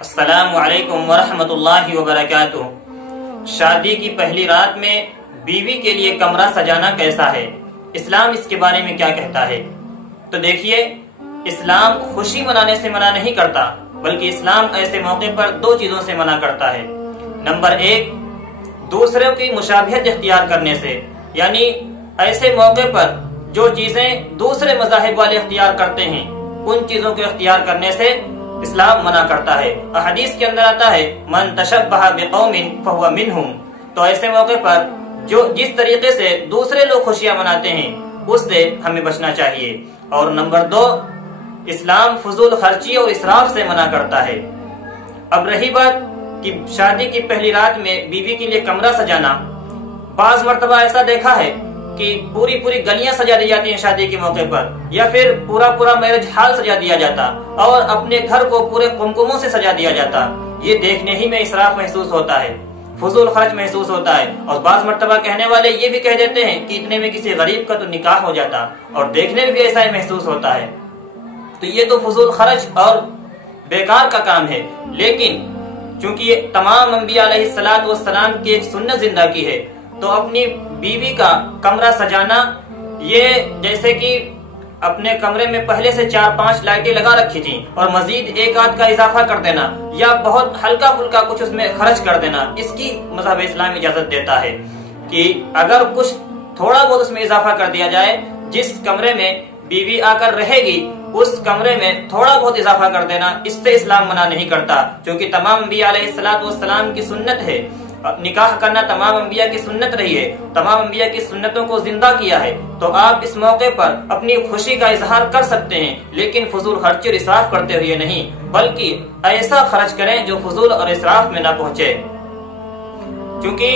السلام علیکم ورحمۃ اللہ وبرکاتہ۔ شادی کی پہلی رات میں بیوی کے لیے کمرہ سجانا کیسا ہے؟ اسلام اس کے بارے میں کیا کہتا ہے؟ تو دیکھیے، اسلام خوشی منانے سے منع نہیں کرتا، بلکہ اسلام ایسے موقع پر دو چیزوں سے منع کرتا ہے۔ نمبر ایک، دوسروں کی مشابہت اختیار کرنے سے، یعنی ایسے موقع پر جو چیزیں دوسرے مذاہب والے اختیار کرتے ہیں ان چیزوں کو اختیار کرنے سے اسلام منع کرتا ہے۔ حدیث کے اندر آتا ہے من تشبہ بقوم فہو منہم، تو ایسے موقع پر جو جس طریقے سے دوسرے لوگ خوشیاں مناتے ہیں اس سے ہمیں بچنا چاہیے۔ اور نمبر دو، اسلام فضول خرچی اور اسراف سے منع کرتا ہے۔ اب رہی بات کہ شادی کی پہلی رات میں بیوی کے لیے کمرہ سجانا، بعض مرتبہ ایسا دیکھا ہے کہ پوری گلیاں سجا دی جاتی ہیں شادی کے موقع پر، یا پھر پورا میرج ہال سجا دیا جاتا اور اپنے گھر کو پورے قمقموں سے سجا دیا جاتا۔ یہ دیکھنے ہی میں اسراف محسوس ہوتا ہے، فضول خرچ محسوس ہوتا ہے، اور بعض مرتبہ کہنے والے یہ بھی کہہ دیتے ہیں کہ اتنے میں کسی غریب کا تو نکاح ہو جاتا، اور دیکھنے میں بھی ایسا ہی محسوس ہوتا ہے۔ تو یہ تو فضول خرچ اور بیکار کا کام ہے، لیکن چونکہ یہ تمام انبیاء علیہ السلام کی ایک سنت زندہ کی ہے، تو اپنی بیوی کا کمرہ سجانا، یہ جیسے کہ اپنے کمرے میں پہلے سے 4-5 لائٹیں لگا رکھی تھیں اور مزید ایک آدھ کا اضافہ کر دینا، یا بہت ہلکا پھلکا کچھ اس میں خرچ کر دینا، اس کی مذہب اسلام اجازت دیتا ہے کہ اگر کچھ تھوڑا بہت اس میں اضافہ کر دیا جائے، جس کمرے میں بیوی آ کر رہے گی اس کمرے میں تھوڑا بہت اضافہ کر دینا، اس سے اسلام منع نہیں کرتا، کیونکہ تمام انبیاء علیہ السلام کی سنت ہے۔ نکاح کرنا تمام انبیاء کی سنت رہی ہے، تمام انبیاء کی سنتوں کو زندہ کیا ہے، تو آپ اس موقع پر اپنی خوشی کا اظہار کر سکتے ہیں، لیکن فضول خرچی اور اسراف کرتے ہوئے نہیں، بلکہ ایسا خرچ کریں جو فضول اور اسراف میں نہ پہنچے۔ کیونکہ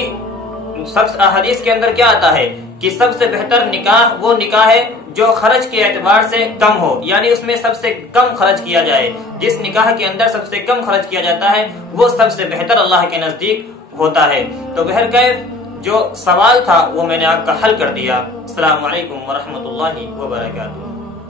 حدیث کے اندر کیا آتا ہے کہ سب سے بہتر نکاح وہ نکاح ہے جو خرچ کے اعتبار سے کم ہو، یعنی اس میں سب سے کم خرچ کیا جائے۔ جس نکاح کے اندر سب سے کم خرچ کیا جاتا ہے وہ سب سے بہتر اللہ کے نزدیک ہوتا ہے۔ تو بہرکیف جو سوال تھا وہ میں نے آپ کا حل کر دیا۔ السلام علیکم ورحمۃ اللہ وبرکاتہ۔